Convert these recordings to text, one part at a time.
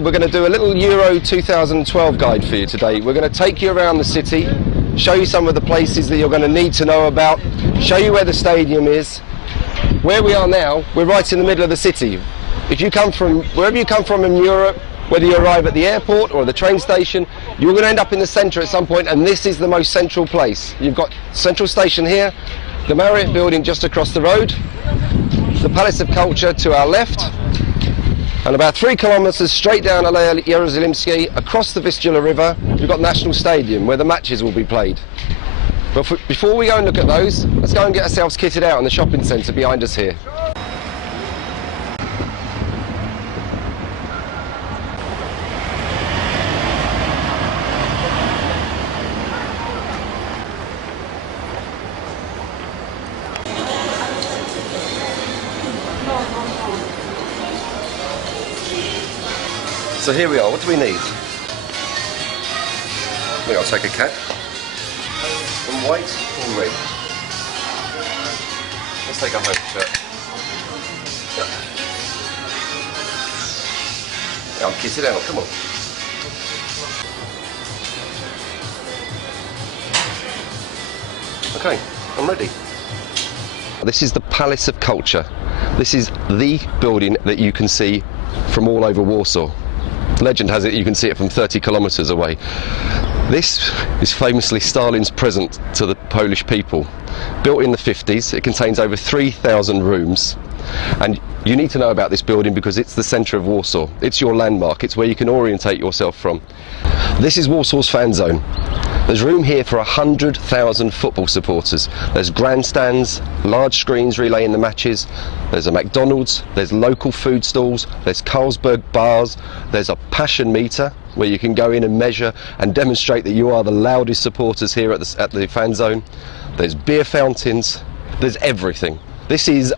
We're going to do a little Euro 2012 guide for you today. We're going to take you around the city, show you some of the places that you're going to need to know about, show you where the stadium is. Where we are now, we're right in the middle of the city. If you come from, wherever you come from in Europe, whether you arrive at the airport or the train station, you're going to end up in the centre at some point, and this is the most central place. You've got Central Station here, the Marriott building just across the road, the Palace of Culture to our left, and about 3 kilometres straight down Aleja Jerozolimsky, across the Vistula River, we've got National Stadium, where the matches will be played. But before we go and look at those, let's go and get ourselves kitted out in the shopping centre behind us here. So here we are, what do we need? I'll take a cap. From white or red? Let's take a home shirt. Yeah. I'll kiss it out, come on. Okay, I'm ready. This is the Palace of Culture. This is the building that you can see from all over Warsaw. Legend has it you can see it from 30 kilometers away. This is famously Stalin's present to the Polish people. Built in the 50s, it contains over 3,000 rooms. And you need to know about this building because it's the centre of Warsaw. It's your landmark, it's where you can orientate yourself from. This is Warsaw's fan zone. There's room here for 100,000 football supporters. There's grandstands, large screens relaying the matches, there's a McDonald's, there's local food stalls, there's Carlsberg bars, there's a passion meter where you can go in and measure and demonstrate that you are the loudest supporters here at the fan zone. There's beer fountains, there's everything. This is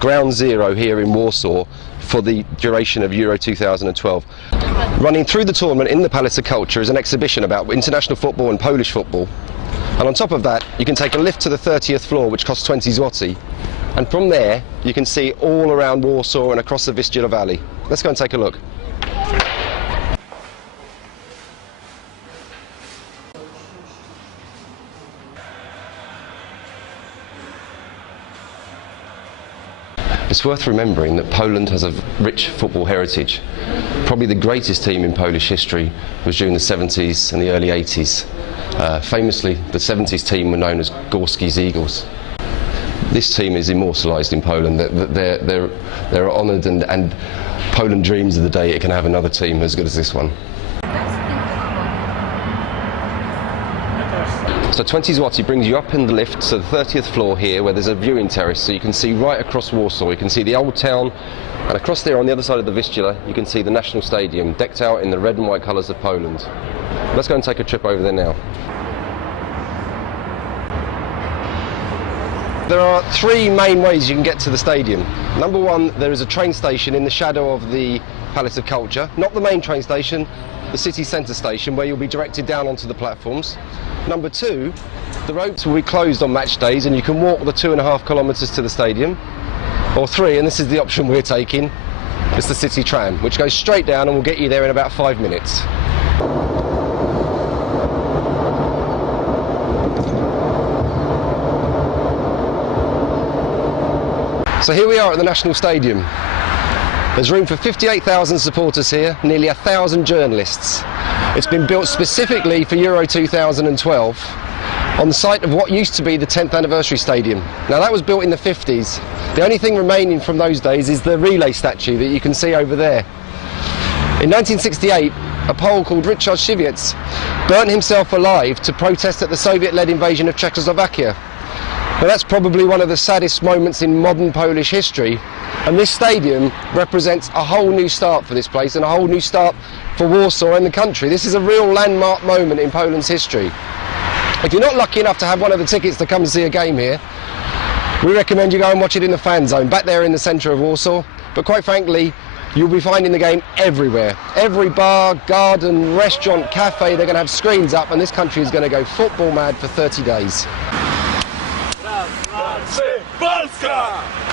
ground zero here in Warsaw for the duration of Euro 2012. Running through the tournament in the Palace of Culture is an exhibition about international football and Polish football. And on top of that, you can take a lift to the 30th floor, which costs 20 zloty. And from there, you can see all around Warsaw and across the Vistula Valley. Let's go and take a look. It's worth remembering that Poland has a rich football heritage. Probably the greatest team in Polish history was during the 70s and the early 80s. Famously, the 70s team were known as Górski's Eagles. This team is immortalised in Poland. They're honoured, and Poland dreams of the day it can have another team as good as this one. So 20 zloty brings you up in the lift to the 30th floor here, where there's a viewing terrace, so you can see right across Warsaw. You can see the old town, and across there on the other side of the Vistula you can see the National Stadium, decked out in the red and white colours of Poland. Let's go and take a trip over there now. There are 3 main ways you can get to the stadium. Number 1, there is a train station in the shadow of the Palace of Culture, not the main train station, the city centre station, where you'll be directed down onto the platforms. Number 2, the roads will be closed on match days and you can walk the 2.5 kilometres to the stadium. Or 3, and this is the option we're taking, it's the city tram, which goes straight down and will get you there in about 5 minutes. So here we are at the National Stadium. There's room for 58,000 supporters here, nearly 1,000 journalists. It's been built specifically for Euro 2012 on the site of what used to be the 10th anniversary stadium. Now that was built in the 50s. The only thing remaining from those days is the relay statue that you can see over there. In 1968, a Pole called Richard Siwiec burnt himself alive to protest at the Soviet-led invasion of Czechoslovakia. Now that's probably one of the saddest moments in modern Polish history, and this stadium represents a whole new start for this place and a whole new start for Warsaw and the country. This is a real landmark moment in Poland's history. If you're not lucky enough to have one of the tickets to come and see a game here, we recommend you go and watch it in the fan zone, back there in the centre of Warsaw. But quite frankly, you'll be finding the game everywhere. Every bar, garden, restaurant, cafe, they're going to have screens up, and this country is going to go football mad for 30 days. Polska!